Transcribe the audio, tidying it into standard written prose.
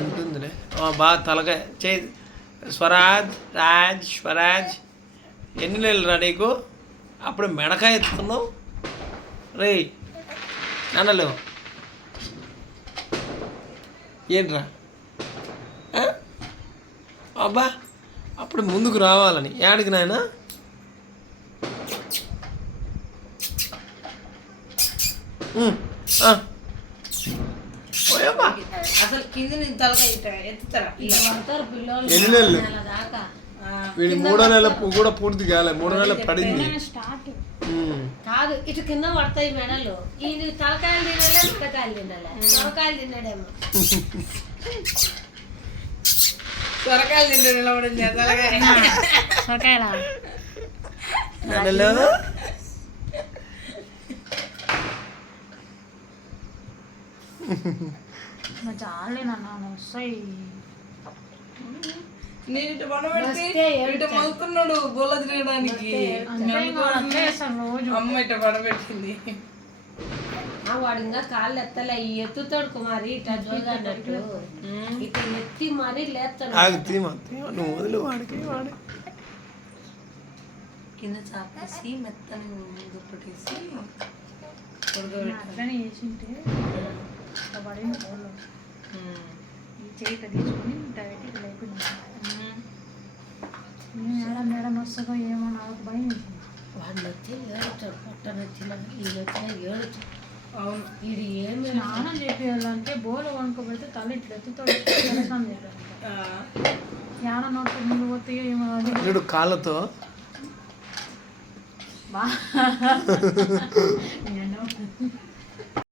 ఉంటుందిలే బాగా తలకాయ చే స్వరాజ్ ఎన్ని నెలలు రా నీకు అప్పుడు మెడకాయ ఎత్తుతున్నావు రే నాన్నలు ఏంట్రా అబ్బా అప్పుడు ముందుకు రావాలని ఏడికి నాయన అసలు కింద ఎత్తుతారా ఎన్ని నెలలు వీడి 3వ నెల కూడా పూర్తి కాలే 3వ నెల పడింది కాదు ఇటు కింద పడతాయి మెడలు ఇది తలకాయలు తినాలే మెడకాయలు తినాలే సొరకాయలు తిన్నాడేమో సొరకాయలు తిన్నాడు నిలబడింది సొరకాయలా చాలే నాన్న వస్తాయి నేను ఇటు పడబెడితే ఇటు మలుకున్నాడు బోల తినడానికి అమ్మ ఇటు పడబెట్టింది వాడు ఇంకా కాళ్ళు ఎత్తలే ఎత్తుతాడు కుమారి ఇట్లా జోగన్నట్టు ఇట్లా ఎత్తి మరీ లేస్తాడు నువ్వు వదిలి వాడికి వాడి కింద చాపేసి మెత్తని దుప్పటేసి అట్లనే వేసింటే పడింది బోల్లో ఈ చేయి తీసుకొని డైరెక్ట్ ఇట్లా అయిపోయింది మేడం వస్తుందో ఏమో నాకు భయం వేసింది వాడు నచ్చి ఏడుతాడు పొట్ట నచ్చిన వీడు వచ్చిన ఏడుతాడు అవును వీడు ఏమి స్నానం చేయాలంటే బోలు వణుకోబెడితే తల ఇట్లా ఎత్తుతాడు స్నానం చేయాలి యాడ నోట్ నీళ్ళు పోతాయో ఏమో వీడు కాళ్ళతో బా